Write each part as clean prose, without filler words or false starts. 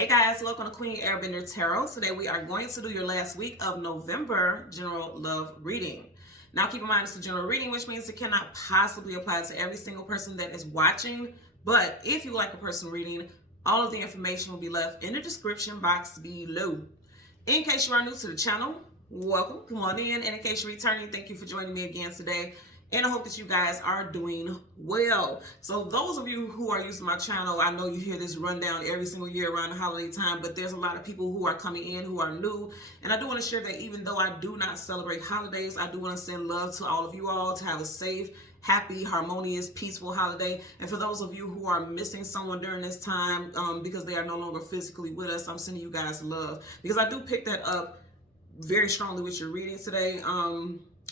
Hey guys, welcome to Queen Airbender Tarot. Today we are going to do your last week of November general love reading. Now keep in mind it's a general reading, which means it cannot possibly apply to every single person that is watching. But if you like a personal reading, all of the information will be left in the description box below. In case you are new to the channel, welcome, come on in. And in case you're returning, thank you for joining me again today. And I hope that you guys are doing well. So those of you who are using my channel, I know you hear this rundown every single year around the holiday time, but there's a lot of people who are coming in who are new. And I do want to share that even though I do not celebrate holidays, I do want to send love to all of you all to have a safe, happy, harmonious, peaceful holiday. And for those of you who are missing someone during this time because they are no longer physically with us, I'm sending you guys love. Because I do pick that up very strongly with your reading today.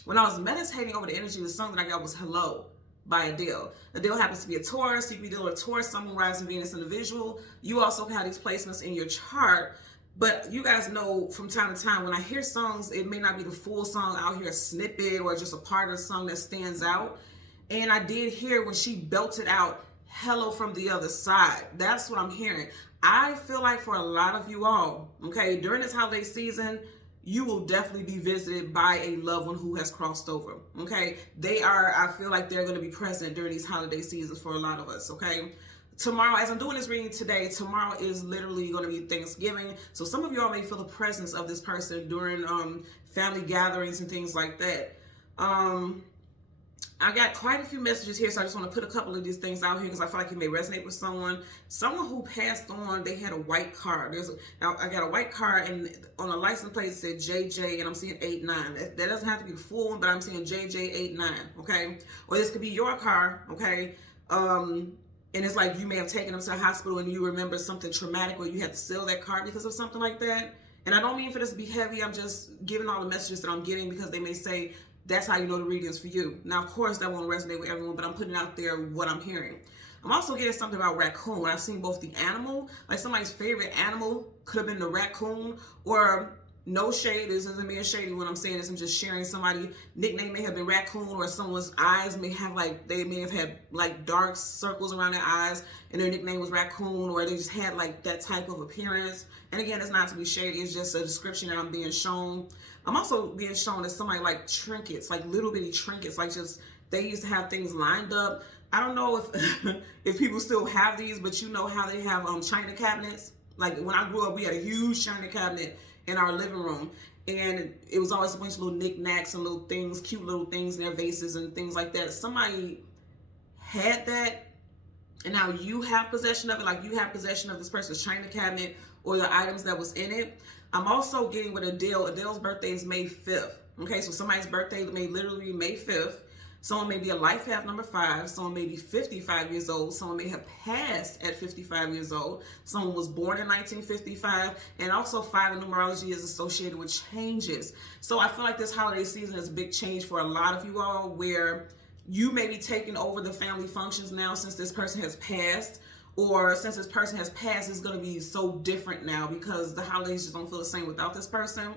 When I was meditating over the energy, the song that I got was Hello by Adele. Adele happens to be a Taurus. You can be dealing with Taurus, Sun, Moon, Rising, Venus individual. You also have these placements in your chart. But you guys know from time to time, when I hear songs, it may not be the full song. I'll hear a snippet or just a part of the song that stands out. And I did hear when she belted out Hello from the Other Side. That's what I'm hearing. I feel like for a lot of you all, okay, during this holiday season, you will definitely be visited by a loved one who has crossed over, okay? I feel like they're going to be present during these holiday seasons for a lot of us, okay? Tomorrow, as I'm doing this reading today, tomorrow is literally going to be Thanksgiving. So some of y'all may feel the presence of this person during family gatherings and things like that. I got quite a few messages here, so I just want to put a couple of these things out here because I feel like it may resonate with someone. Someone who passed on, they had a white car. Now I got a white car, and on a license plate it said JJ, and I'm seeing 89. That doesn't have to be the full one, but I'm seeing JJ89, okay? Or this could be your car, okay? And it's like you may have taken them to the hospital and you remember something traumatic where you had to sell that car because of something like that. And I don't mean for this to be heavy. I'm just giving all the messages that I'm getting because they may say, that's how you know the reading is for you. Now, of course, that won't resonate with everyone, but I'm putting out there what I'm hearing. I'm also getting something about raccoon. I've seen both the animal, like somebody's favorite animal could have been the raccoon, or no shade. This isn't being shady when I'm saying this. I'm just sharing somebody's nickname may have been raccoon, or someone's eyes may have they may have had like dark circles around their eyes and their nickname was raccoon, or they just had like that type of appearance. And again, it's not to be shady. It's just a description that I'm being shown. I'm also being shown as somebody like trinkets, like little bitty trinkets, like just they used to have things lined up. I don't know if if people still have these, but you know how they have china cabinets. Like when I grew up, we had a huge china cabinet in our living room, and it was always a bunch of little knickknacks and little things, cute little things in their vases and things like that. Somebody had that, and now you have possession of it, like you have possession of this person's china cabinet or the items that was in it. I'm also getting with Adele. Adele's birthday is May 5th. Okay, so somebody's birthday may literally be May 5th. Someone may be a life path number 5. Someone may be 55 years old. Someone may have passed at 55 years old. Someone was born in 1955. And also 5 in numerology is associated with changes. So I feel like this holiday season is a big change for a lot of you all, where you may be taking over the family functions now since this person has passed. Or since this person has passed, it's going to be so different now because the holidays just don't feel the same without this person.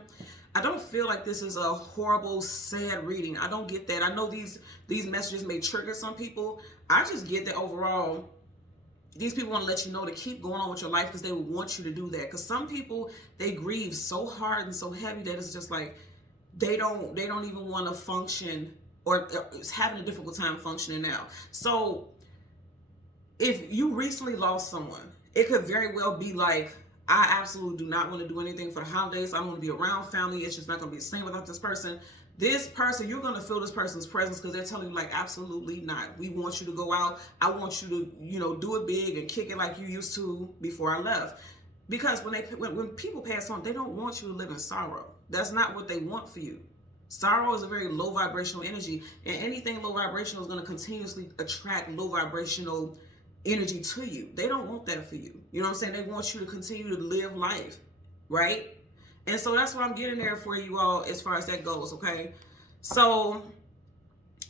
I don't feel like this is a horrible, sad reading. I don't get that. I know these messages may trigger some people. I just get that overall, these people want to let you know to keep going on with your life because they would want you to do that. Because some people, they grieve so hard and so heavy that it's just like they don't even want to function, or is having a difficult time functioning now. So if you recently lost someone, it could very well be like, I absolutely do not want to do anything for the holidays. I don't want to be around family. It's just not going to be the same without this person. This person, you're going to feel this person's presence because they're telling you like, absolutely not. We want you to go out. I want you to, do it big and kick it like you used to before I left. Because when people pass on, they don't want you to live in sorrow. That's not what they want for you. Sorrow is a very low vibrational energy, and anything low vibrational is going to continuously attract low vibrational energy to you. They don't want that for you. You know what I'm saying? They want you to continue to live life, right? And so that's what I'm getting there for you all as far as that goes, okay? So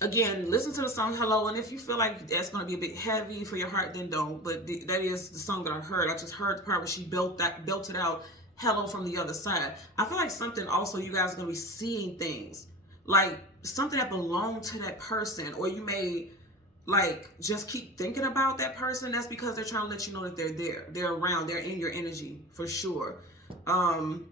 again, listen to the song Hello, and if you feel like that's going to be a bit heavy for your heart, then don't. But that is the song that I heard. I just heard the part where she belted out Hello from the Other Side. I feel like something also, you guys are going to be seeing things like something that belonged to that person, or you may like just keep thinking about that person, that's because they're trying to let you know that they're there, they're around, they're in your energy for sure. I'm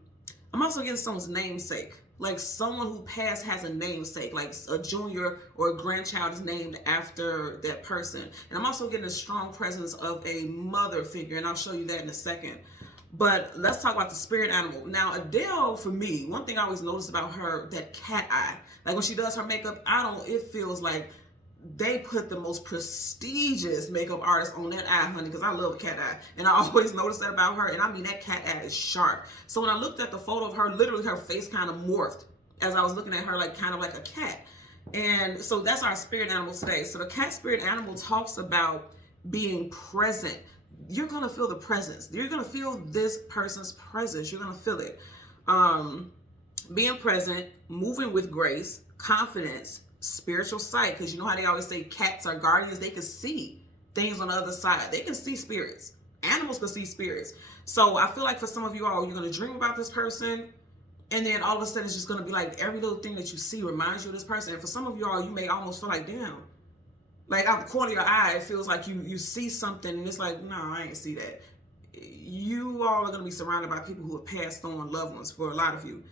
also getting someone's namesake, like someone who passed has a namesake, like a junior or a grandchild is named after that person. And I'm also getting a strong presence of a mother figure, and I'll show you that in a second. But let's talk about the spirit animal. Now, Adele, for me, one thing I always notice about her, that cat eye. Like when she does her makeup, it feels like they put the most prestigious makeup artist on that eye, honey, because I love a cat eye. And I always notice that about her. And I mean, that cat eye is sharp. So when I looked at the photo of her, literally her face kind of morphed as I was looking at her, like kind of like a cat. And so that's our spirit animal today. So the cat spirit animal talks about being present. You're going to feel the presence. You're going to feel this person's presence. You're going to feel it. Being present, moving with grace, confidence, spiritual sight, because you know how they always say cats are guardians. They can see things on the other side. They can see spirits. Animals can see spirits. So I feel like for some of you all, you're going to dream about this person, and then all of a sudden it's just going to be like every little thing that you see reminds you of this person. And for some of you all, you may almost feel like, damn, like out the corner of your eye, it feels like you see something and it's like, no, I ain't see that. You all are going to be surrounded by people who have passed on, loved ones for a lot of you.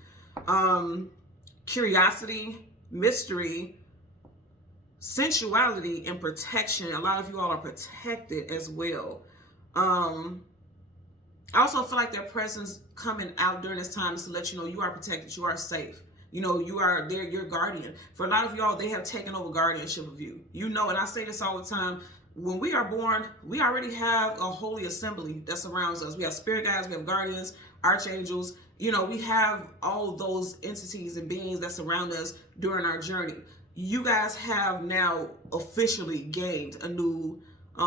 Curiosity, mystery, sensuality, and protection. A lot of you all are protected as well. I also feel like their presence coming out during this time is to let you know you are protected, you are safe. You know, they're your guardian. For a lot of y'all, they have taken over guardianship of you. You know, and I say this all the time, when we are born, we already have a holy assembly that surrounds us. We have spirit guides, we have guardians, archangels. You know, we have all those entities and beings that surround us during our journey. You guys have now officially gained a new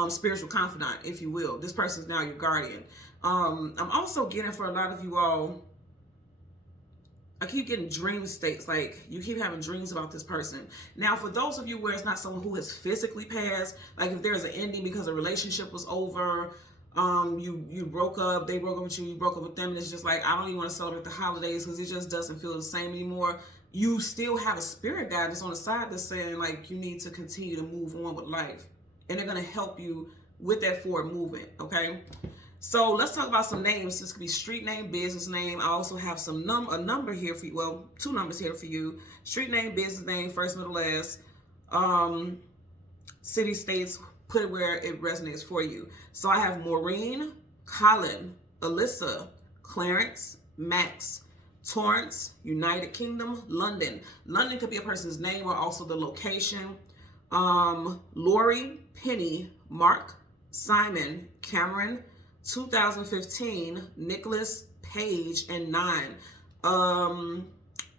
spiritual confidant, if you will. This person is now your guardian. I'm also getting, for a lot of you all, I keep getting dream states, like you keep having dreams about this person. Now, for those of you where it's not someone who has physically passed, like if there's an ending because a relationship was over, you broke up, they broke up with you, you broke up with them, and it's just like, I don't even want to celebrate the holidays because it just doesn't feel the same anymore. You still have a spirit guide that's on the side that's saying like you need to continue to move on with life, and they're going to help you with that forward movement, okay? So let's talk about some names. This could be street name, business name. I also have some a number here for you. Well, 2 numbers here for you. Street name, business name, first, middle, last. City, states, put it where it resonates for you. So I have Maureen, Colin, Alyssa, Clarence, Max, Torrance, United Kingdom, London. London could be a person's name or also the location. Lori, Penny, Mark, Simon, Cameron, 2015, Nicholas, Page, and 9.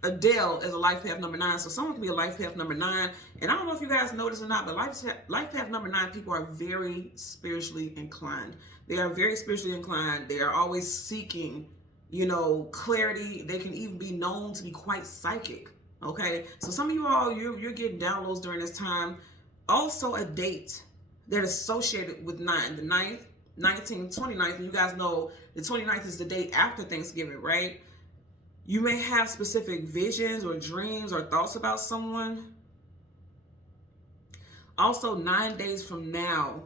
Adele is a life path number 9. So someone can be a life path number 9. And I don't know if you guys know this or not, but life path number 9 people are very spiritually inclined. They are very spiritually inclined. They are always seeking, you know, clarity. They can even be known to be quite psychic. Okay. So some of you all, you're getting downloads during this time. Also a date that is associated with 9, the 9th, 19th, 29th, and you guys know the 29th is the day after Thanksgiving, right? You may have specific visions or dreams or thoughts about someone. Also, 9 days from now,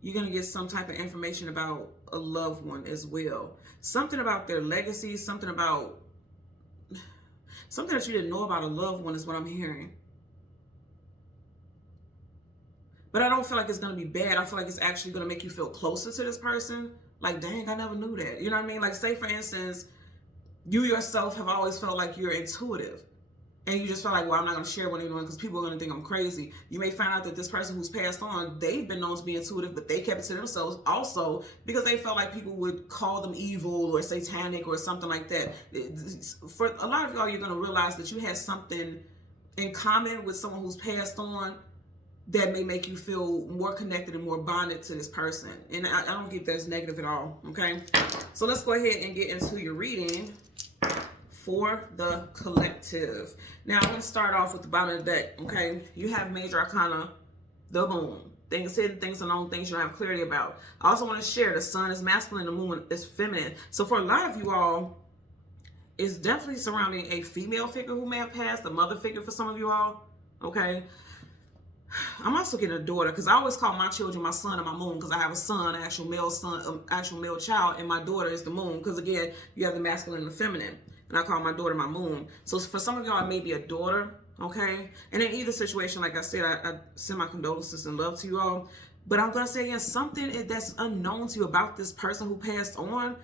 you're going to get some type of information about a loved one as well. Something about their legacy, something that you didn't know about a loved one is what I'm hearing. But I don't feel like it's going to be bad. I feel like it's actually going to make you feel closer to this person. Like, dang, I never knew that. You know what I mean? Like, say, for instance, you yourself have always felt like you're intuitive. And you just felt like, well, I'm not going to share with anyone because people are going to think I'm crazy. You may find out that this person who's passed on, they've been known to be intuitive, but they kept it to themselves also because they felt like people would call them evil or satanic or something like that. For a lot of y'all, you're going to realize that you had something in common with someone who's passed on that may make you feel more connected and more bonded to this person. And I don't get that's negative at all, okay? So let's go ahead and get into your reading for the collective. Now, I'm going to start off with the bottom of the deck, okay? You have Major Arcana, the Moon. Things hidden, things unknown, things you don't have clarity about. I also want to share the Sun is masculine, the Moon is feminine. So for a lot of you all, it's definitely surrounding a female figure who may have passed, a mother figure for some of you all, okay? I'm also getting a daughter, because I always call my children my sun and my moon, because I have a son, actual male child, and my daughter is the moon, because again, you have the masculine and the feminine, and I call my daughter my moon. So for some of y'all, it may be a daughter, okay? And in either situation, like I said, I send my condolences and love to you all. But I'm going to say again, something that's unknown to you about this person who passed on,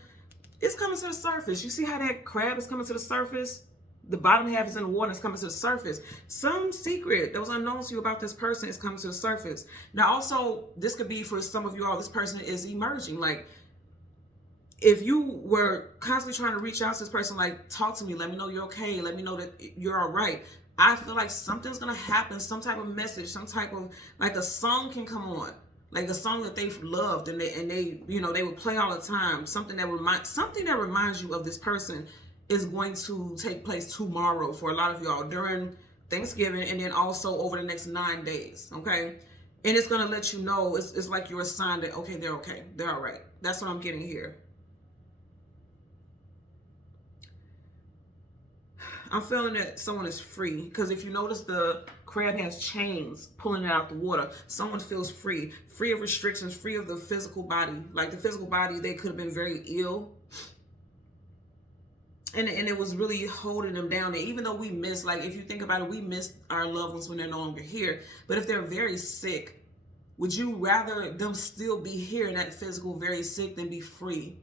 it's coming to the surface. You see how that crab is coming to the surface? The bottom half is in the water, it's coming to the surface. Some secret that was unknown to you about this person is coming to the surface. Now, also, this could be for some of you all, this person is emerging. Like, if you were constantly trying to reach out to this person, like, talk to me, let me know you're okay, let me know that you're all right. I feel like something's going to happen, some type of message, some type of, like, a song can come on. Like a song that they've loved and they you know, they would play all the time. Something that reminds you of this person is going to take place tomorrow for a lot of y'all during Thanksgiving, and then also over the next 9 days, okay? And it's going to let you know, it's like you're assigned that, okay, they're all right. That's what I'm getting here. I'm feeling that someone is free, because if you notice, the crab has chains pulling it out the water. Someone feels free of restrictions, free of the physical body. Like the physical body, they could have been very ill. And it was really holding them down. And even though we miss, like if you think about it, we miss our loved ones when they're no longer here. But if they're very sick, would you rather them still be here in that physical, very sick, than be free?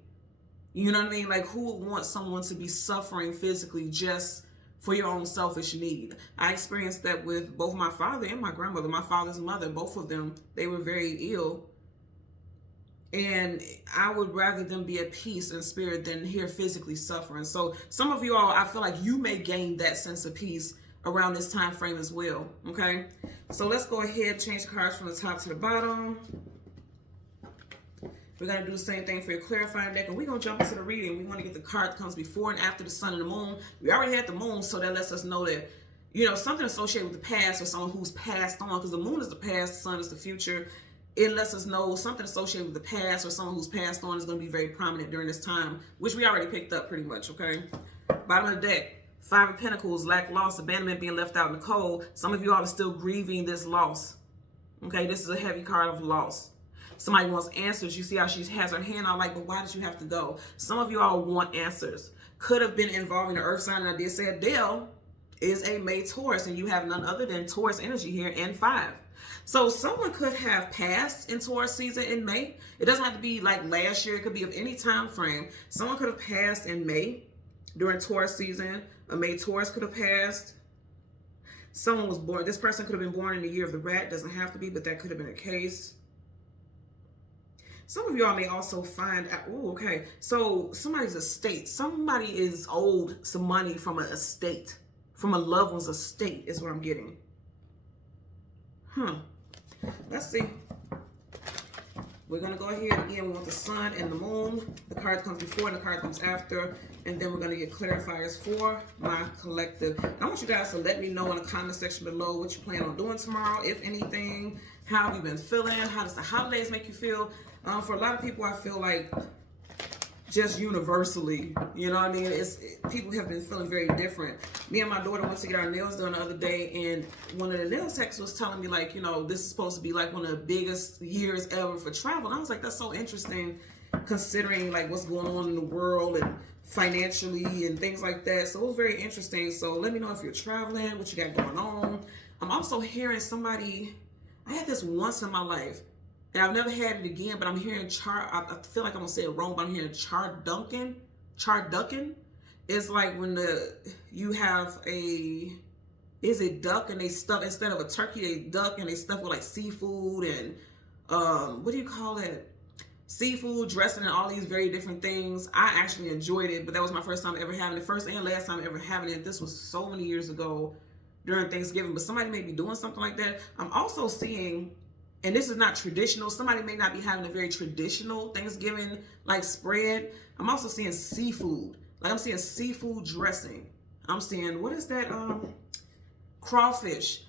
You know what I mean? Like, who would want someone to be suffering physically just for your own selfish need? I experienced that with both my father and my grandmother. My father's mother, both of them, they were very ill. And I would rather them be at peace in spirit than here physically suffering. So some of you all, I feel like you may gain that sense of peace around this time frame as well, okay? So let's go ahead, change the cards from the top to the bottom. We're going to do the same thing for your clarifying deck, and we're going to jump into the reading. We want to get the card that comes before and after the sun and the moon. We already had the moon, so that lets us know that, you know, something associated with the past or someone who's passed on, because the moon is the past, the sun is the future. It lets us know something associated with the past or someone who's passed on is going to be very prominent during this time, which we already picked up pretty much, okay? Bottom of the deck, Five of Pentacles, lack, loss, abandonment, being left out in the cold. Some of you all are still grieving this loss, okay? This is a heavy card of loss. Somebody wants answers. You see how she has her hand out like, but why did you have to go? Some of you all want answers. Could have been involving the earth sign, and I did say Adele is a May Taurus, and you have none other than Taurus energy here and 5. So someone could have passed in Taurus season in May. It doesn't have to be like last year. It could be of any time frame. Someone could have passed in May during Taurus season. A May Taurus could have passed. Someone was born. This person could have been born in the year of the rat. Doesn't have to be, but that could have been the case. Some of y'all may also find out, oh, okay. So somebody's estate. Somebody is owed some money from an estate, from a loved one's estate is what I'm getting. Let's see. We're going to go ahead again. We want the sun and the moon. The card comes before and the card comes after. And then we're going to get clarifiers for my collective. I want you guys to let me know in the comment section below what you plan on doing tomorrow, if anything. How have you been feeling? How does the holidays make you feel? For a lot of people, I feel like just universally, you know what I mean? People have been feeling very different. Me and my daughter went to get our nails done the other day, and one of the nail techs was telling me, like, you know, this is supposed to be like one of the biggest years ever for travel. And I was like, that's so interesting, considering like what's going on in the world and financially and things like that. So it was very interesting. So let me know if you're traveling, what you got going on. I'm also hearing somebody, I had this once in my life, and I've never had it again, but I'm hearing I feel like I'm gonna say it wrong, but I'm hearing charducking. Charducking is like when you have a duck and they stuff, instead of a turkey, they duck and they stuff with like seafood and what do you call it? Seafood dressing and all these very different things. I actually enjoyed it, but that was my first time ever having it. First and last time ever having it. This was so many years ago during Thanksgiving, but somebody may be doing something like that. I'm also seeing, and this is not traditional, somebody may not be having a very traditional Thanksgiving like spread. I'm also seeing seafood. Like I'm seeing seafood dressing. I'm seeing, what is that? Crawfish,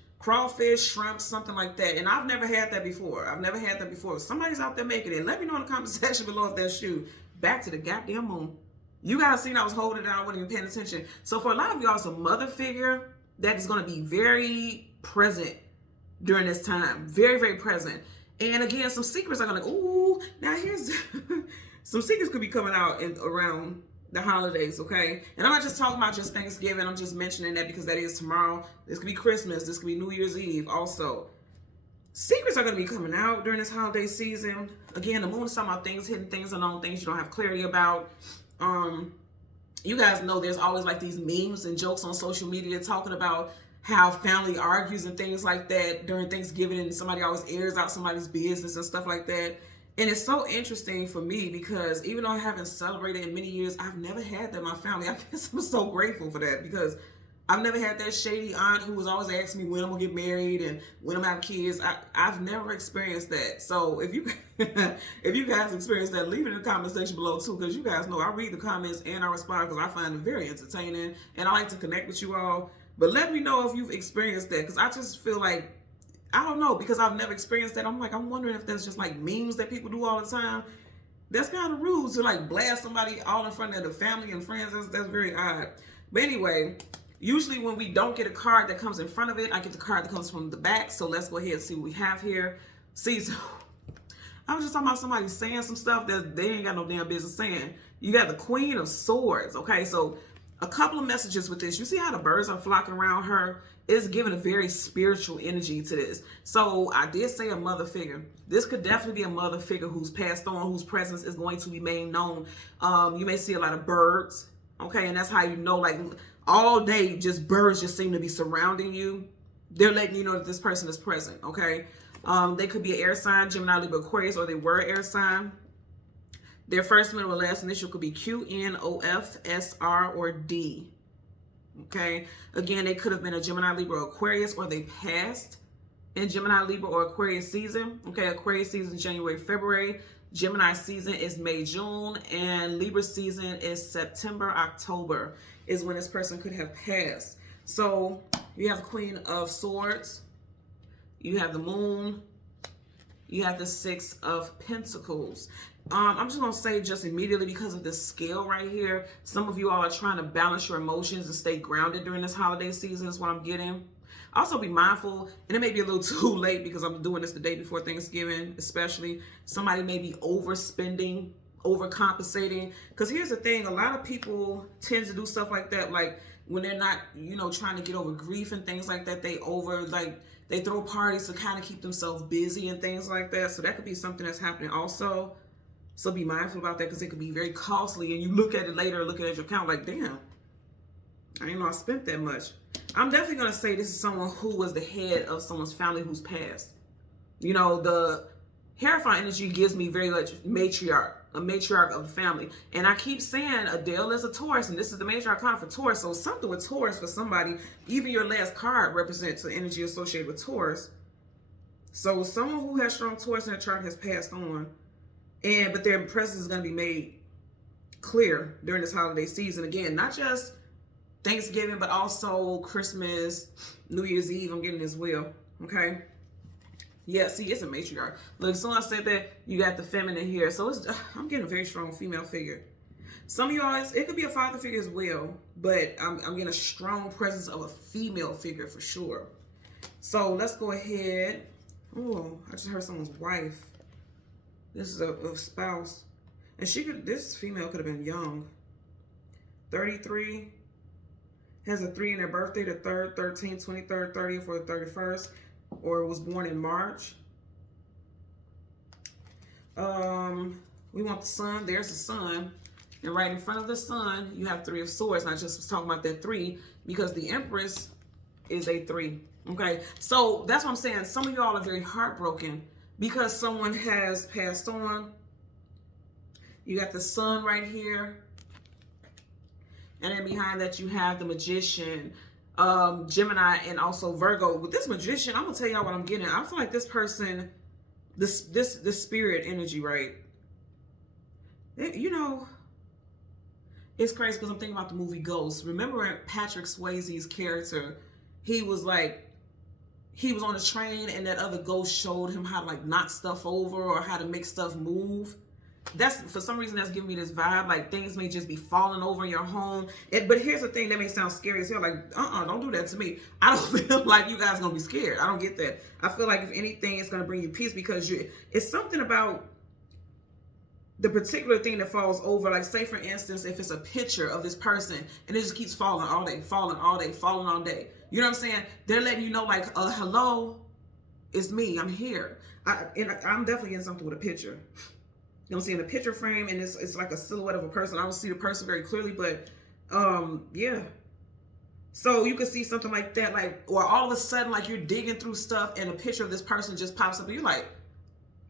shrimp, something like that. And I've never had that before. If somebody's out there making it, let me know in the comment section below if that's you. Back to the goddamn moon. You guys seen I was holding it down, I wasn't even paying attention. So for a lot of y'all, it's a mother figure that is going to be very present during this time. Very, very present. And again, some secrets are gonna, ooh, now here's some secrets could be coming out around the holidays, okay? And I'm not just talking about just Thanksgiving. I'm just mentioning that because that is tomorrow. This could be Christmas. This could be New Year's Eve also. Secrets are going to be coming out during this holiday season. Again, the moon is talking about things, hidden things, unknown things you don't have clarity about. You guys know there's always like these memes and jokes on social media talking about how family argues and things like that during Thanksgiving, and somebody always airs out somebody's business and stuff like that. And it's so interesting for me because even though I haven't celebrated in many years, I've never had that in my family. I guess I'm so grateful for that because I've never had that shady aunt who was always asking me when I'm gonna get married and when I'm gonna have kids. I've never experienced that. So if you if you guys experience that, leave it in the comment section below too, because you guys know I read the comments and I respond because I find it very entertaining and I like to connect with you all. But let me know if you've experienced that, because I just feel like, I don't know, because I've never experienced that. I'm wondering if that's just like memes that people do all the time. That's kind of rude to like blast somebody all in front of the family and friends. That's very odd. But anyway, usually when we don't get a card that comes in front of it, I get the card that comes from the back. So let's go ahead and see what we have here. See, so I was just talking about somebody saying some stuff that they ain't got no damn business saying. You got the Queen of Swords. Okay, so a couple of messages with this. You see how the birds are flocking around her? It's giving a very spiritual energy to this. So I did say a mother figure. This could definitely be a mother figure who's passed on, whose presence is going to be made known. You may see a lot of birds. Okay, and that's how you know, like all day, just birds just seem to be surrounding you. They're letting you know that this person is present. Okay, they could be an air sign, Gemini, Libra, Aquarius, or they were an air sign. Their first, middle, or last initial could be Q, N, O, F, S, R, or D. Okay. Again, they could have been a Gemini, Libra, or Aquarius, or they passed in Gemini, Libra, or Aquarius season. Okay. Aquarius season, January, February. Gemini season is May, June. And Libra season is September, October is when this person could have passed. So you have the Queen of Swords. You have the Moon. You have the Six of Pentacles. I'm just going to say just immediately because of this scale right here, some of you all are trying to balance your emotions and stay grounded during this holiday season is what I'm getting. Also be mindful, and it may be a little too late because I'm doing this the day before Thanksgiving, especially. Somebody may be overspending, overcompensating. Because here's the thing, a lot of people tend to do stuff like that, like when they're not, you know, trying to get over grief and things like that, they throw parties to kind of keep themselves busy and things like that. So that could be something that's happening also. So be mindful about that because it could be very costly. And you look at it later, look at your account like, damn, I didn't know I spent that much. I'm definitely going to say this is someone who was the head of someone's family who's passed. You know, the Hierophant energy gives me very much matriarch, a matriarch of the family. And I keep saying Adele is a Taurus, and this is the matriarch card for Taurus. So something with Taurus for somebody, even your last card represents the energy associated with Taurus. So someone who has strong Taurus in their chart has passed on. But their presence is going to be made clear during this holiday season. Again, not just Thanksgiving, but also Christmas, New Year's Eve. I'm getting as well. Okay. Yeah, see, it's a matriarch. Look, as soon as I said that, you got the feminine here. So I'm getting a very strong female figure. Some of y'all, it could be a father figure as well, but I'm getting a strong presence of a female figure for sure. So let's go ahead. Oh, I just heard someone's wife. This is a spouse. And this female could have been young. 33. Has a 3 in their birthday, the 3rd, 13th, 23rd, 30th, or the 31st. Or was born in March. We want the sun. There's the sun. And right in front of the sun, you have 3 of Swords. And I just was talking about that 3 because the Empress is a 3. Okay. So that's what I'm saying. Some of y'all are very heartbroken because someone has passed on. You got the sun right here. And then behind that, you have the Magician, Gemini, and also Virgo. With this Magician, I'm going to tell y'all what I'm getting. I feel like this person, this spirit energy, right? You know, it's crazy because I'm thinking about the movie Ghost. Remember Patrick Swayze's character? He was on a train and that other ghost showed him how to like knock stuff over or how to make stuff move. that's, for some reason, that's giving me this vibe, like things may just be falling over in your home. But here's the thing that may sound scary as hell, like, don't do that to me. I don't feel like you guys gonna be scared. I don't get that. I feel like if anything, it's gonna bring you peace, because it's something about the particular thing that falls over. Like, say for instance, if it's a picture of this person and it just keeps falling all day, falling all day, falling all day. You know what I'm saying? They're letting you know, like, hello, it's me, I'm here. I'm definitely getting something with a picture. You know, I'm seeing a picture frame, and it's like a silhouette of a person. I don't see the person very clearly, but yeah. So you can see something like that, like, or all of a sudden, like, you're digging through stuff and a picture of this person just pops up, and you're like,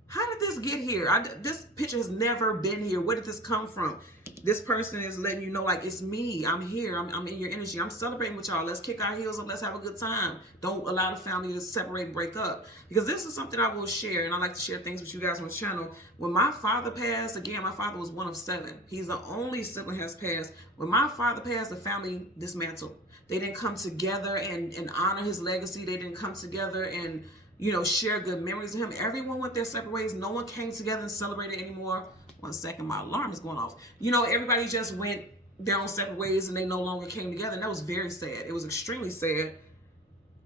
how did this get here? This picture has never been here. Where did this come from? This person is letting you know, like, it's me. I'm here. I'm in your energy. I'm celebrating with y'all. Let's kick our heels up. Let's have a good time. Don't allow the family to separate and break up. Because this is something I will share, and I like to share things with you guys on the channel. When my father passed, again, my father was one of 7. He's the only sibling has passed. When my father passed, the family dismantled. They didn't come together and honor his legacy. They didn't come together and, you know, share good memories of him. Everyone went their separate ways. No one came together and celebrated anymore. One second, my alarm is going off. You know, everybody just went their own separate ways, and they no longer came together. And that was very sad. It was extremely sad.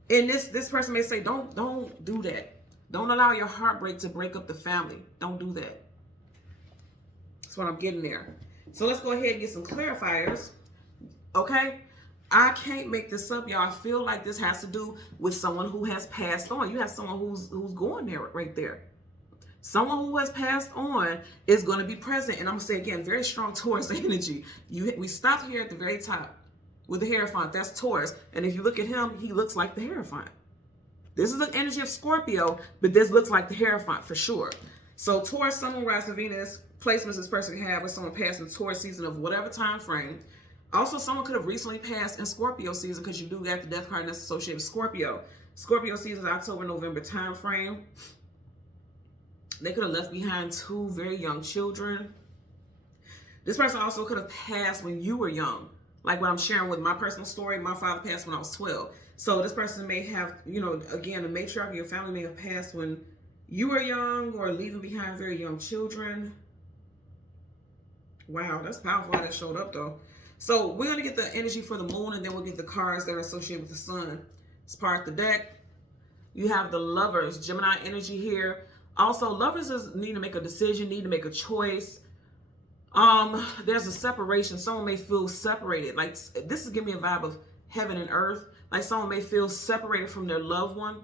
And this person may say, don't do that. Don't allow your heartbreak to break up the family. Don't do that. That's what I'm getting there. So let's go ahead and get some clarifiers. Okay? I can't make this up, y'all. I feel like this has to do with someone who has passed on. You have someone who's going there right there. Someone who has passed on is going to be present. And I'm going to say again, very strong Taurus energy. We stopped here at the very top with the Hierophant. That's Taurus. And if you look at him, he looks like the Hierophant. This is the energy of Scorpio, but this looks like the Hierophant for sure. So Taurus, Sun, Moon, Rising, Venus, placements this person can have with someone passed in Taurus season of whatever time frame. Also, someone could have recently passed in Scorpio season, because you do get the death card that's associated with Scorpio. Scorpio season is October, November time frame. They could have left behind 2 very young children. This person also could have passed when you were young. Like what I'm sharing with my personal story, my father passed when I was 12. So this person may have, you know, again, the matriarch of your family may have passed when you were young, or leaving behind very young children. Wow, that's powerful how that showed up though. So we're going to get the energy for the moon, and then we'll get the cards that are associated with the sun. It's part of the deck. You have the Lovers, Gemini energy here. Also, Lovers need to make a decision, need to make a choice. There's a separation. Someone may feel separated. Like, this is giving me a vibe of heaven and earth. Like, someone may feel separated from their loved one.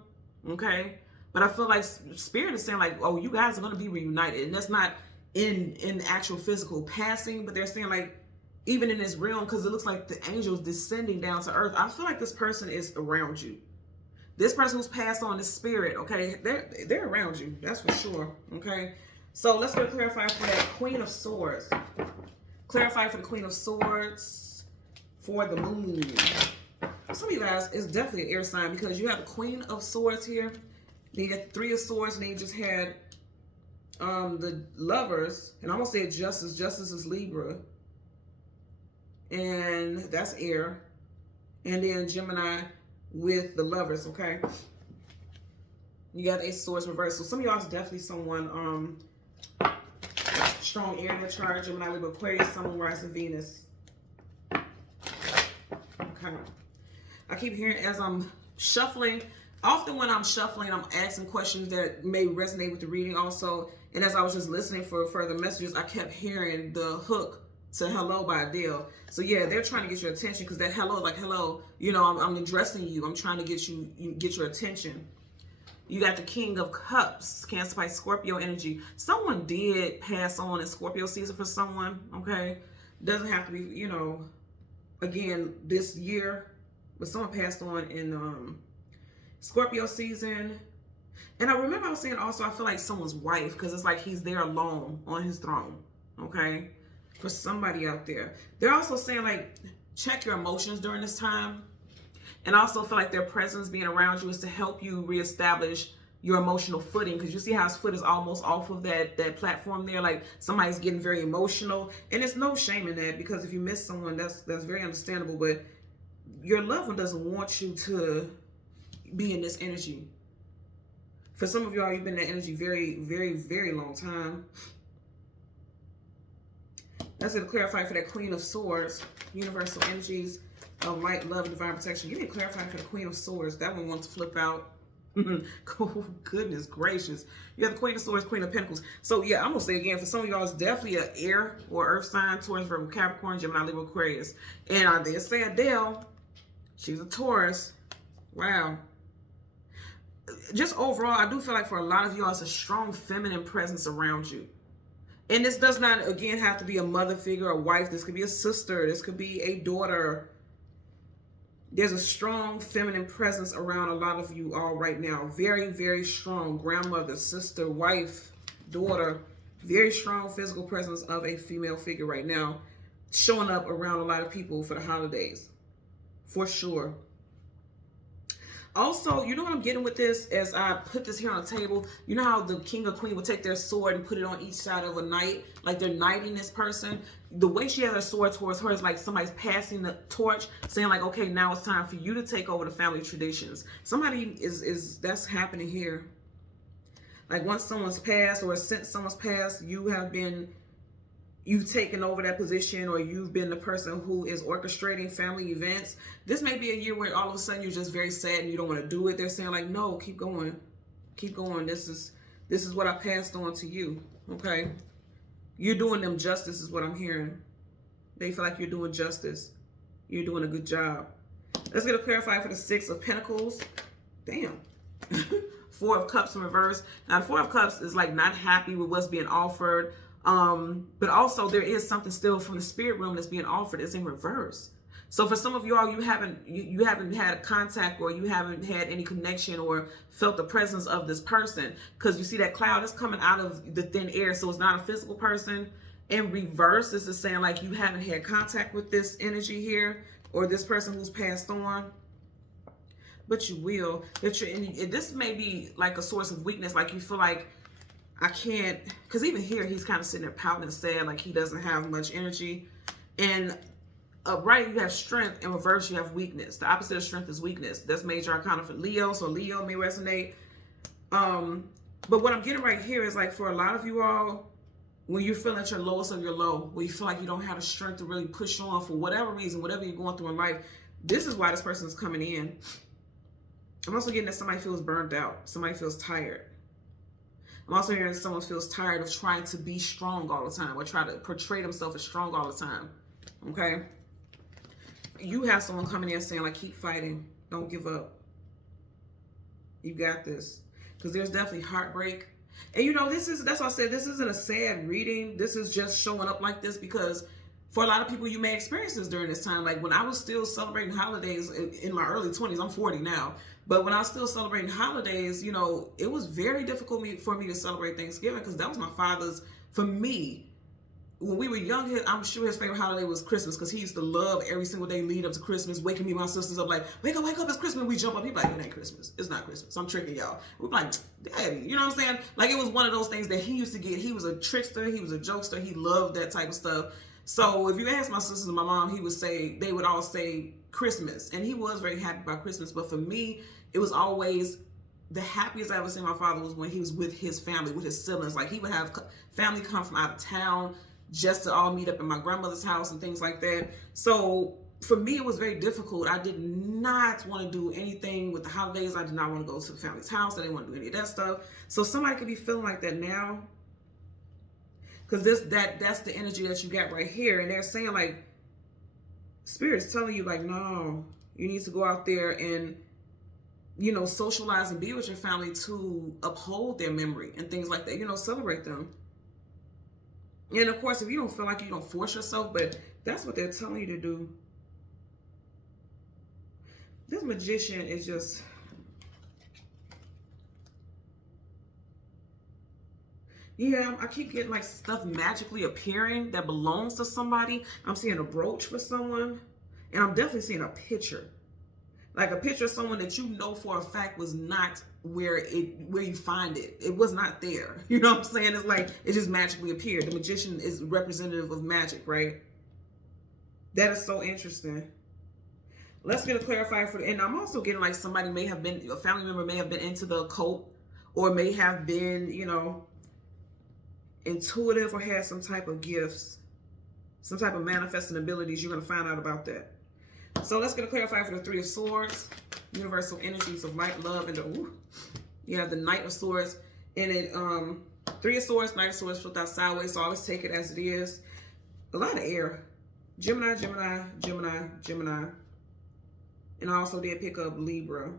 Okay? But I feel like Spirit is saying, like, oh, you guys are going to be reunited. And that's not in actual physical passing, but they're saying, like, even in this realm, because it looks like the angels descending down to earth. I feel like this person is around you. This person who's passed on is spirit, okay? They're around you, that's for sure, okay? So let's go clarify for that Queen of Swords. Clarify for the Queen of Swords for the moon. Some of you guys, it's definitely an air sign, because you have the Queen of Swords here. Then you get the 3 of Swords, and then you just had the Lovers. And I'm going to say Justice. Justice is Libra. And that's air. And then Gemini with the Lovers, okay? You got the Ace of Swords reversed. So some of y'all is definitely someone strong air in their chart. Gemini, Libra, Aquarius, Sun, Moon, Rising, Venus. Okay. I keep hearing as I'm shuffling. Often when I'm shuffling, I'm asking questions that may resonate with the reading also. And as I was just listening for further messages, I kept hearing the hook to Hello by Adele. So yeah, they're trying to get your attention, because that hello, like hello, you know, I'm addressing you. I'm trying to get your attention. You got the King of Cups, Cancer, Pisces, Scorpio energy. Someone did pass on in Scorpio season for someone, okay? Doesn't have to be, you know, again, this year, but someone passed on in Scorpio season. And I remember I was saying also, I feel like someone's wife, because it's like he's there alone on his throne, okay? For somebody out there. They're also saying, like, check your emotions during this time. And also feel like their presence being around you is to help you reestablish your emotional footing, because you see how his foot is almost off of that platform there. Like, somebody's getting very emotional. And there's no shame in that, because if you miss someone, that's very understandable. But your loved one doesn't want you to be in this energy. For some of y'all, you've been in that energy very, very, very long time. Let's get a clarify for that Queen of Swords. Universal energies of light, love, and divine protection. Give me a clarify for the Queen of Swords. That one wants to flip out. Oh, goodness gracious. You have the Queen of Swords, Queen of Pentacles. So yeah, I'm gonna say again, for some of y'all, it's definitely an air or earth sign, Taurus, Virgo, Capricorn, Gemini, Libra, Aquarius. And I did say Adele, she's a Taurus. Wow. Just overall, I do feel like for a lot of y'all, it's a strong feminine presence around you. And this does not, again, have to be a mother figure, a wife. This could be a sister. This could be a daughter. There's a strong feminine presence around a lot of you all right now. Very, very strong. Grandmother, sister, wife, daughter. Very strong physical presence of a female figure right now. Showing up around a lot of people for the holidays. For sure. Also, you know what I'm getting with this as I put this here on the table? You know how the king or queen would take their sword and put it on each side of a knight? Like they're knighting this person. The way she has her sword towards her is like somebody's passing the torch, saying like, okay, now it's time for you to take over the family traditions. Somebody that's happening here. Like once someone's passed or since someone's passed, you've taken over that position, or you've been the person who is orchestrating family events. This may be a year where all of a sudden you're just very sad and you don't want to do it. They're saying like, no, keep going. Keep going. This is what I passed on to you. Okay. You're doing them justice is what I'm hearing. They feel like you're doing justice. You're doing a good job. Let's get a clarifier for the Six of Pentacles. Damn. Four of Cups in reverse. Now, the Four of Cups is like not happy with what's being offered. But also there is something still from the spirit realm that's being offered. It's in reverse. So for some of y'all, you haven't had contact, or you haven't had any connection or felt the presence of this person, because you see that cloud is coming out of the thin air. So it's not a physical person. In reverse, this is saying like you haven't had contact with this energy here, or this person who's passed on. But you will. This may be like a source of weakness. Like you feel like, I can't, because even here, he's kind of sitting there pouting and sad, like he doesn't have much energy. And upright, you have strength. In reverse, you have weakness. The opposite of strength is weakness. That's major arcana for Leo, so Leo may resonate. But what I'm getting right here is like for a lot of you all, when you're feeling at your lowest of your low, where you feel like you don't have the strength to really push on for whatever reason, whatever you're going through in life, this is why this person is coming in. I'm also getting that somebody feels burned out. Somebody feels tired. I'm also hearing that someone feels tired of trying to be strong all the time, or try to portray themselves as strong all the time. Okay? You have someone coming in saying like, keep fighting. Don't give up. You got this. Because there's definitely heartbreak. And you know, that's why I said this isn't a sad reading. This is just showing up like this because for a lot of people, you may experience this during this time. Like when I was still celebrating holidays in my early 20s, I'm 40 now. But when I was still celebrating holidays, you know, it was very difficult for me to celebrate Thanksgiving because that was my father's, for me, when we were young, I'm sure his favorite holiday was Christmas because he used to love every single day lead up to Christmas, waking me and my sisters up like, wake up, it's Christmas. We jump up. He'd be like, it ain't Christmas. It's not Christmas. I'm tricking y'all. We'd be like, Daddy, you know what I'm saying? Like it was one of those things that he used to get. He was a trickster. He was a jokester. He loved that type of stuff. So if you ask my sisters and my mom, they would all say Christmas. And he was very happy about Christmas. But for me, it was always the happiest I ever seen my father was when he was with his family, with his siblings. Like he would have family come from out of town just to all meet up in my grandmother's house and things like that. So for me, it was very difficult. I did not want to do anything with the holidays. I did not want to go to the family's house. I didn't want to do any of that stuff. So somebody could be feeling like that now. Because that's the energy that you got right here. And they're saying like, Spirit's telling you like, no, you need to go out there and, you know, socialize and be with your family to uphold their memory and things like that. You know, celebrate them. And of course, if you don't feel like you don't force yourself, but that's what they're telling you to do. This Magician is just... Yeah, I keep getting like stuff magically appearing that belongs to somebody. I'm seeing a brooch for someone. And I'm definitely seeing a picture. Like a picture of someone that you know for a fact was not where you find it. It was not there. You know what I'm saying? It's like it just magically appeared. The Magician is representative of magic, right? That is so interesting. Let's get a clarifier for the end. I'm also getting like somebody may have been, a family member may have been into the occult, or may have been, you know, intuitive or had some type of gifts. Some type of manifesting abilities. You're going to find out about that. So let's get a clarifier for the Three of Swords. Universal energies of light, love, and the, you have the Knight of Swords. And it, Three of Swords, Knight of Swords flipped out sideways. So always take it as it is. A lot of air. Gemini, Gemini, Gemini, Gemini. And I also did pick up Libra.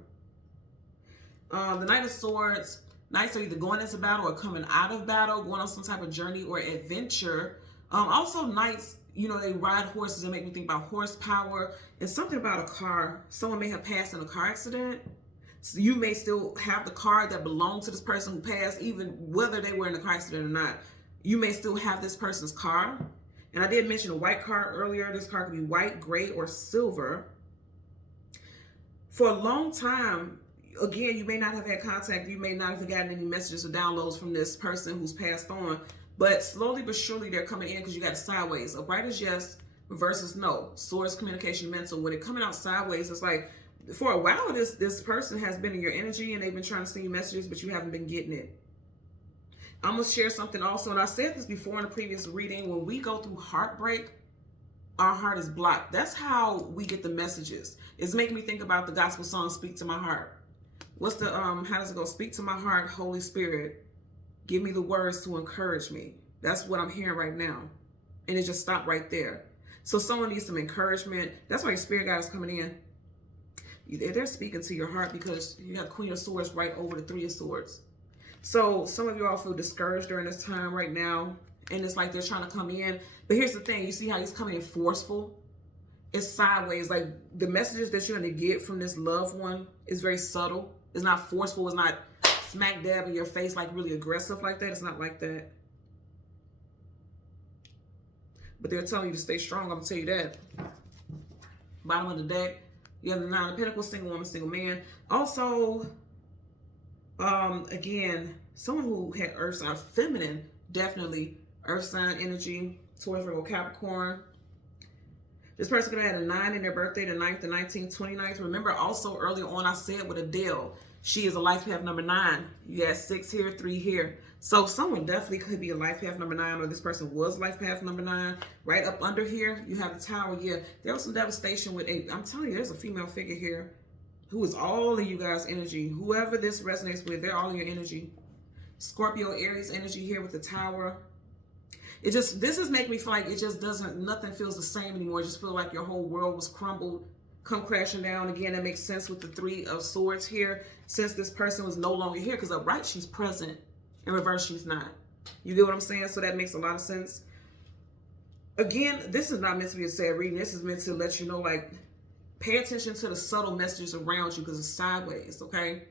The Knight of Swords, Knights are either going into battle or coming out of battle, going on some type of journey or adventure. Also Knights, you know, they ride horses and make me think about horsepower and something about a car. Someone may have passed in a car accident. So you may still have the car that belonged to this person who passed, even whether they were in a car accident or not. You may still have this person's car. And I did mention a white car earlier. This car could be white, gray, or silver. For a long time, again, you may not have had contact. You may not have gotten any messages or downloads from this person who's passed on. But slowly but surely, they're coming in because you got it sideways. Upright is yes, reverse is no. Swords, communication, mental. When it coming out sideways, it's like, for a while, this person has been in your energy and they've been trying to send you messages, but you haven't been getting it. I'm going to share something also, and I said this before in a previous reading. When we go through heartbreak, our heart is blocked. That's how we get the messages. It's making me think about the gospel song, Speak to My Heart. What's the, how does it go? Speak to my heart, Holy Spirit. Give me the words to encourage me. That's what I'm hearing right now. And it just stopped right there. So someone needs some encouragement. That's why your spirit guide is coming in. They're speaking to your heart because you have Queen of Swords right over the Three of Swords. So some of you all feel discouraged during this time right now. And it's like they're trying to come in. But here's the thing. You see how he's coming in forceful? It's sideways. Like the messages that you're going to get from this loved one is very subtle. It's not forceful. It's not smack dab in your face, like really aggressive like that. It's not like that. But they're telling you to stay strong. I'm going to tell you that. Bottom of the deck. You have the Nine of Pentacles, single woman, single man. Also, again, someone who had earth sign, feminine, definitely earth sign energy, Taurus, Virgo, Capricorn. This person could have had a 9 in their birthday, the 9th, the 19th, 29th. Remember also earlier on I said with Adele, she is a life path number 9. You had 6 here, 3 here. So someone definitely could be a life path number 9, or this person was life path number 9. Right up under here, you have the Tower. Yeah, there was some devastation with I'm telling you, there's a female figure here who is all in you guys' energy. Whoever this resonates with, they're all in your energy. Scorpio, Aries energy here with the Tower. It just, this is making me feel like it just doesn't, nothing feels the same anymore. It just feel like your whole world was crumbled, come crashing down. Again, that makes sense with the Three of Swords here, since this person was no longer here, because upright, she's present. In reverse, she's not. You get what I'm saying? So that makes a lot of sense. Again, this is not meant to be a sad reading. This is meant to let you know, like, pay attention to the subtle messages around you because it's sideways, okay?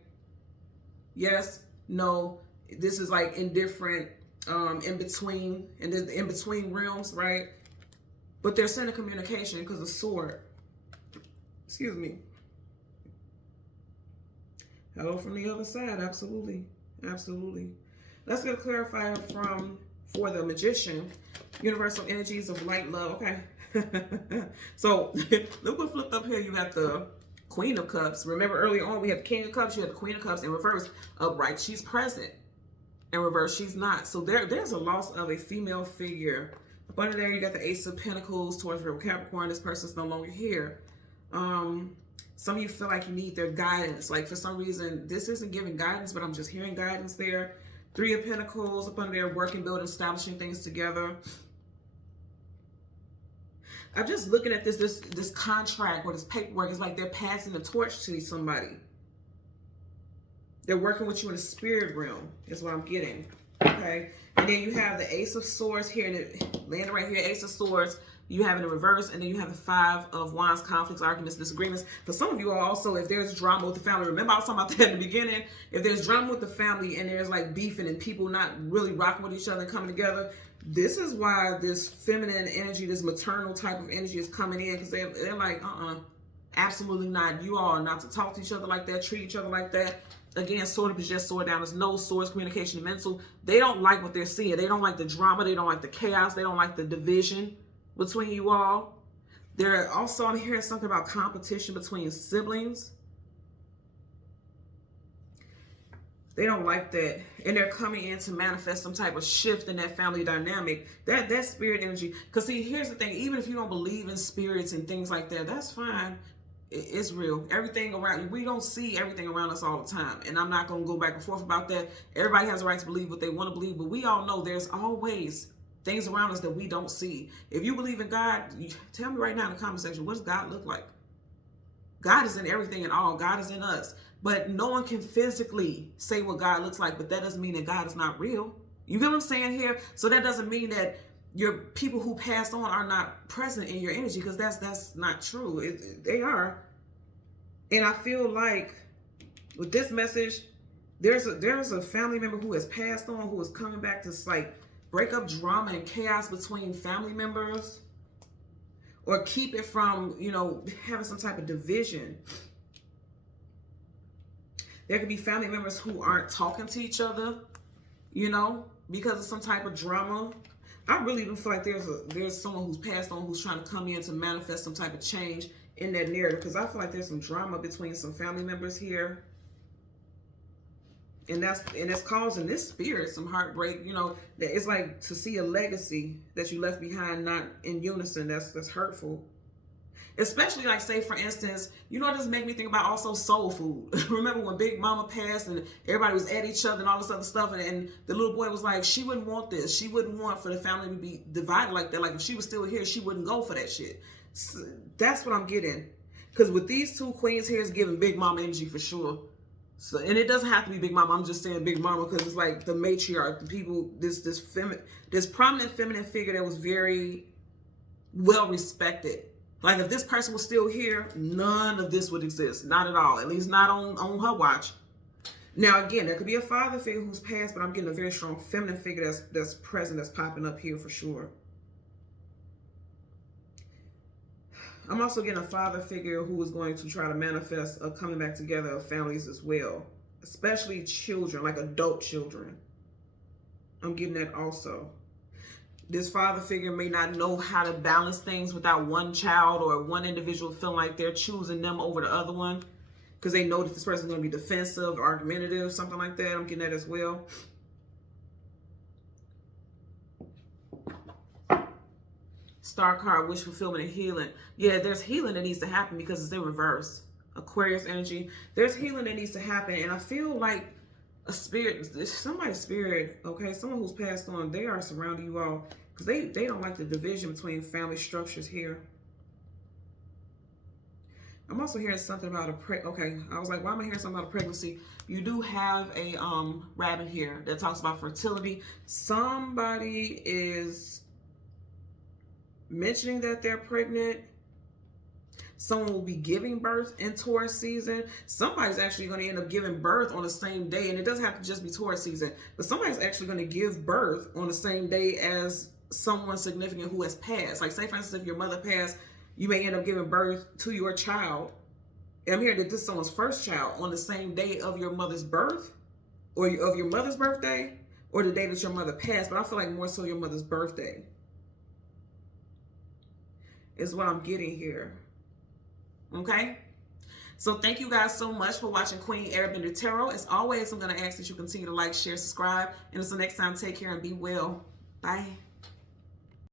Yes, no, this is like indifferent, in between realms, right? But they're sending communication because of sword. Excuse me. Hello from the other side. Absolutely. Absolutely. Let's get a clarifier for the Magician. Universal energies of light, love. Okay. So look what flipped up here. You got the Queen of Cups. Remember earlier on we had the King of Cups. You had the Queen of Cups in reverse. Upright, she's present. In reverse, she's not. So there's a loss of a female figure. Up under there, you got the Ace of Pentacles, Taurus, Virgo, Capricorn. This person's no longer here. Some of you feel like you need their guidance. Like for some reason, this isn't giving guidance, but I'm just hearing guidance there. Three of Pentacles up under there, working, building, establishing things together. I'm just looking at this contract or this paperwork. It's like they're passing the torch to somebody. They're working with you in the spirit realm, is what I'm getting. Okay. And then you have the Ace of Swords here, and it landed right here, Ace of Swords. You have it in reverse, and then you have the Five of Wands, conflicts, arguments, disagreements. For some of you all also, if there's drama with the family, remember I was talking about that in the beginning. If there's drama with the family and there's like beefing and people not really rocking with each other and coming together, this is why this feminine energy, this maternal type of energy is coming in, because they're like, absolutely not. You all are not to talk to each other like that, treat each other like that. Again, sword up is just sword down. There's no swords, communication, mental. They don't like what they're seeing. They don't like the drama. They don't like the chaos. They don't like the division between you all. There also, I'm hearing something about competition between siblings. They don't like that. And they're coming in to manifest some type of shift in that family dynamic. That spirit energy. Because see, here's the thing. Even if you don't believe in spirits and things like that, that's fine. It's real. Everything around, we don't see everything around us all the time. And I'm not going to go back and forth about that. Everybody has a right to believe what they want to believe. But we all know there's always things around us that we don't see. If you believe in God, tell me right now in the comment section, what does God look like? God is in everything and all. God is in us. But no one can physically say what God looks like, but that doesn't mean that God is not real. You get what I'm saying here? So that doesn't mean that your people who passed on are not present in your energy, because that's not true. They are. And I feel like with this message, there's a family member who has passed on, who is coming back to like break up drama and chaos between family members, or keep it from, you know, having some type of division. There could be family members who aren't talking to each other, you know, because of some type of drama. I really do feel like there's someone who's passed on who's trying to come in to manifest some type of change in that narrative, because I feel like there's some drama between some family members here. And that's causing this spirit some heartbreak, you know. That it's like to see a legacy that you left behind not in unison. That's hurtful. Especially like, say for instance, you know, this make me think about also soul food. Remember when Big Mama passed and everybody was at each other and all this other stuff, and the little boy was like, she wouldn't want this. She wouldn't want for the family to be divided like that. Like if she was still here, she wouldn't go for that shit. So that's what I'm getting. Because with these two queens here, it's giving Big Mama energy for sure. So, and it doesn't have to be Big Mama. I'm just saying Big Mama because it's like the matriarch, the people, this prominent feminine figure that was very well respected. Like if this person was still here, none of this would exist. Not at all. At least not on her watch. Now again, there could be a father figure who's passed, but I'm getting a very strong feminine figure that's present, that's popping up here for sure. I'm also getting a father figure who is going to try to manifest a coming back together of families as well. Especially children, like adult children. I'm getting that also. This father figure may not know how to balance things without one child or one individual feeling like they're choosing them over the other one, because they know that this person's going to be defensive, argumentative, something like that. I'm getting that as well. Star card, wish fulfillment and healing. Yeah, there's healing that needs to happen because it's in reverse. Aquarius energy. There's healing that needs to happen. And I feel like a spirit, somebody's spirit, okay, someone who's passed on, they are surrounding you all because they don't like the division between family structures here. I'm also hearing something about okay, I was like, why am I hearing something about a pregnancy? You do have a rabbit here that talks about fertility. Somebody is mentioning that they're pregnant. Someone will be giving birth in Taurus season. Somebody's actually going to end up giving birth on the same day. And it doesn't have to just be Taurus season. But somebody's actually going to give birth on the same day as someone significant who has passed. Like say, for instance, if your mother passed, you may end up giving birth to your child. And I'm hearing that this is someone's first child on the same day of your mother's birth, or of your mother's birthday, or the day that your mother passed. But I feel like more so your mother's birthday is what I'm getting here. Okay, so thank you guys so much for watching Queen Airbender Tarot. As always, I'm going to ask that you continue to like, share, subscribe, and until next time, take care and be well. Bye.